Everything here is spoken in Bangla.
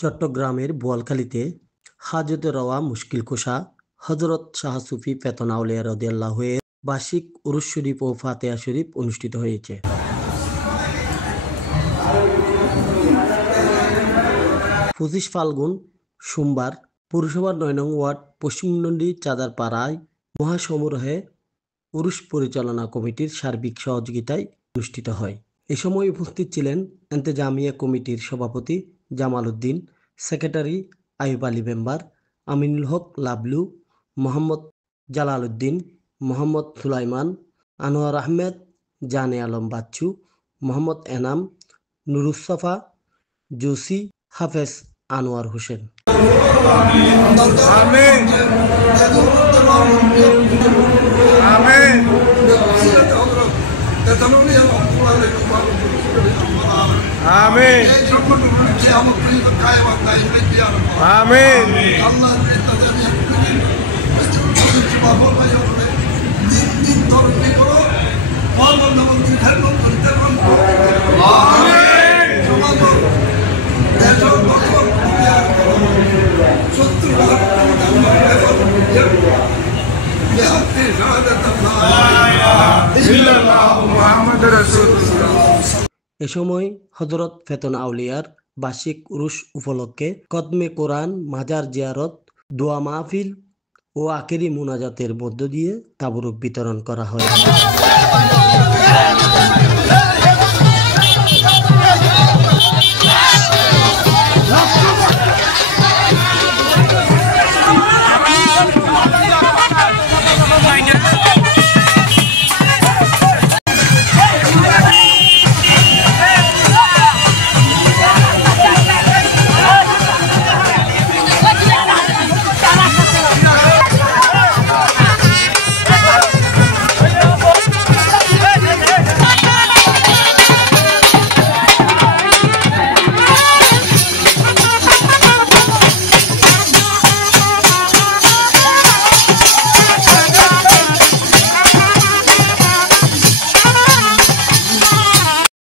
চট্টগ্রামের বোয়ালখালীতে হাজতে রওয়া মুশকিল কুশা হযরত শাহ সুফি ফেতন আউলিয়া রাদিয়াল্লাহু এর বার্ষিক উরুস শরীফ ও ফাতিহা শরীফ অনুষ্ঠিত হয়েছে। 25 ফাল্গুন সোমবার পৌরসভার 9 নং ওয়ার্ড পশ্চিমনন্দি চাঁদারপাড়ায় মহাসমারোহে উরুস পরিচালনা কমিটির সার্বিক সহযোগিতায় অনুষ্ঠিত হয়। এ সময় উপস্থিত ছিলেন এন্তেজামিয়া কমিটির সভাপতি জামাল উদ্দিন, সেক্রেটারি আইয়ুব আলী মেম্বার, আমিনুল হক লাবলু, মোহাম্মদ জালাল উদ্দিন, মোহাম্মদ সুলাইমান, আনোয়ার আহমেদ, জানে আলম বাচ্চু, মোহাম্মদ এনাম, নুরুসফা, জোসি, হাফেজ আনোয়ার হোসেন। এ সময় হযরত ফেতন আউলিয়ার বার্ষিক উরুস উপলক্ষে খতমে কোরআন, মাজার জিয়ারত, দোয়া মাহফিল ও আখেরি মুনাজাতের মধ্য দিয়ে তাবরুক বিতরণ করা হয়।